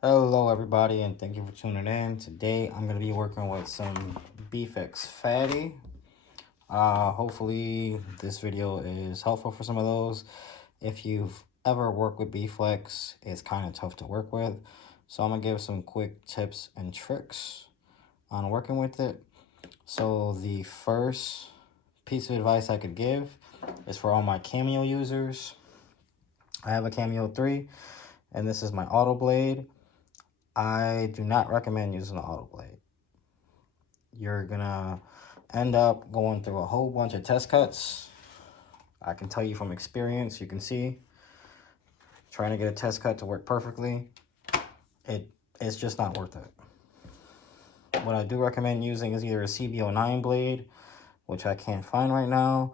Hello everybody and thank you for tuning in. Today I'm going to be working with some BeefX Fatty. Hopefully this video is helpful for some of those. If you've ever worked with BeefX, it's kind of tough to work with. So I'm going to give some quick tips and tricks on working with it. So the first piece of advice I could give is for all my Cameo users. I have a Cameo 3 and this is my auto blade. I do not recommend using the auto blade. You're gonna end up going through a whole bunch of test cuts. I can tell you from experience, you can see, trying to get a test cut to work perfectly, it's just not worth it. What I do recommend using is either a CB09 blade, which I can't find right now,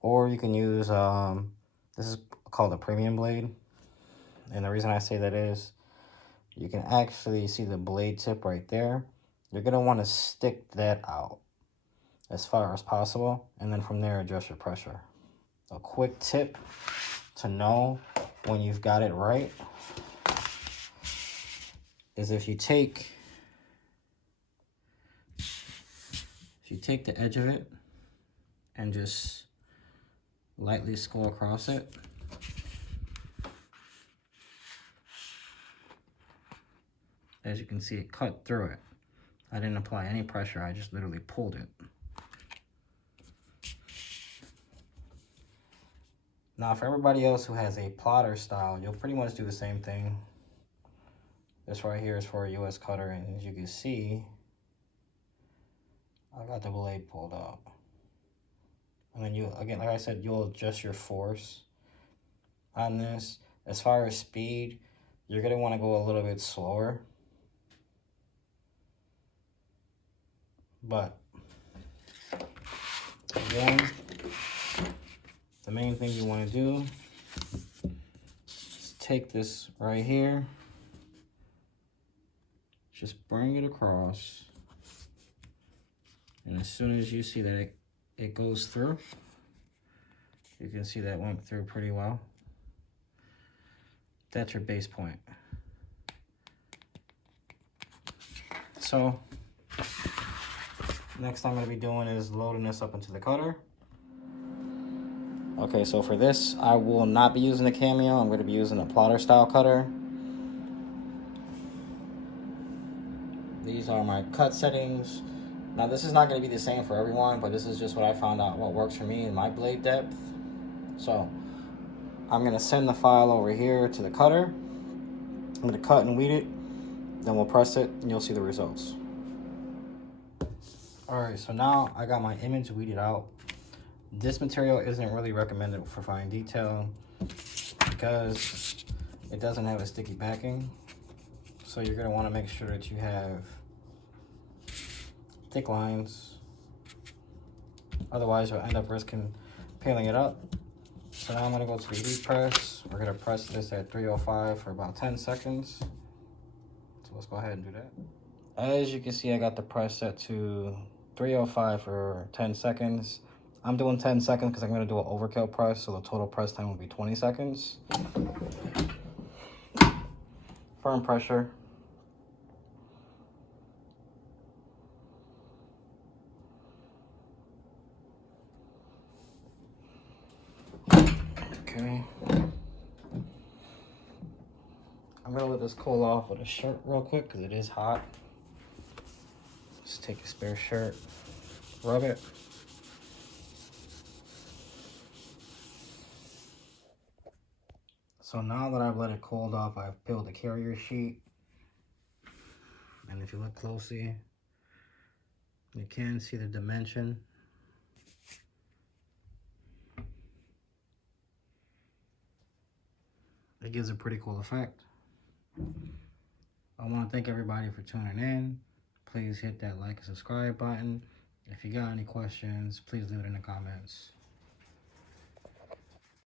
or you can use, this is called a premium blade. And the reason I say that is, you can actually see the blade tip right there. You're going to want to stick that out as far as possible, and then from there adjust your pressure. A quick tip to know when you've got it right is if you take the edge of it and just lightly scroll across it, as you can see, it cut through it. I didn't apply any pressure, I just literally pulled it. Now for everybody else who has a plotter style, you'll pretty much do the same thing. This right here is for a US cutter, and as you can see, I got the blade pulled out. And then you, again, like I said, you'll adjust your force on this. As far as speed, you're gonna wanna go a little bit slower. But again, the main thing you want to do is take this right here, just bring it across, and as soon as you see that it goes through, you can see that went through pretty well. That's your base point. So next I'm going to be doing is loading this up into the cutter. Okay, so for this, I will not be using the Cameo. I'm going to be using a plotter style cutter. These are my cut settings. Now this is not going to be the same for everyone, but this is just what I found out what works for me in my blade depth. So I'm going to send the file over here to the cutter. I'm going to cut and weed it. Then we'll press it and you'll see the results. Alright, so now I got my image weeded out. This material isn't really recommended for fine detail because it doesn't have a sticky backing. So you're going to want to make sure that you have thick lines. Otherwise, you'll end up risking peeling it up. So now I'm going to go to the heat press. We're going to press this at 305 for about 10 seconds. So let's go ahead and do that. As you can see, I got the press set to 305 for 10 seconds. I'm doing 10 seconds because I'm going to do an overkill press, so the total press time will be 20 seconds. Firm pressure. Okay. I'm going to let this cool off with a shirt real quick because it is hot. Just take a spare shirt, rub it. So now that I've let it cool off, I've peeled the carrier sheet. And if you look closely, you can see the dimension. It gives a pretty cool effect. I want to thank everybody for tuning in. Please hit that like and subscribe button. If you got any questions, please leave it in the comments.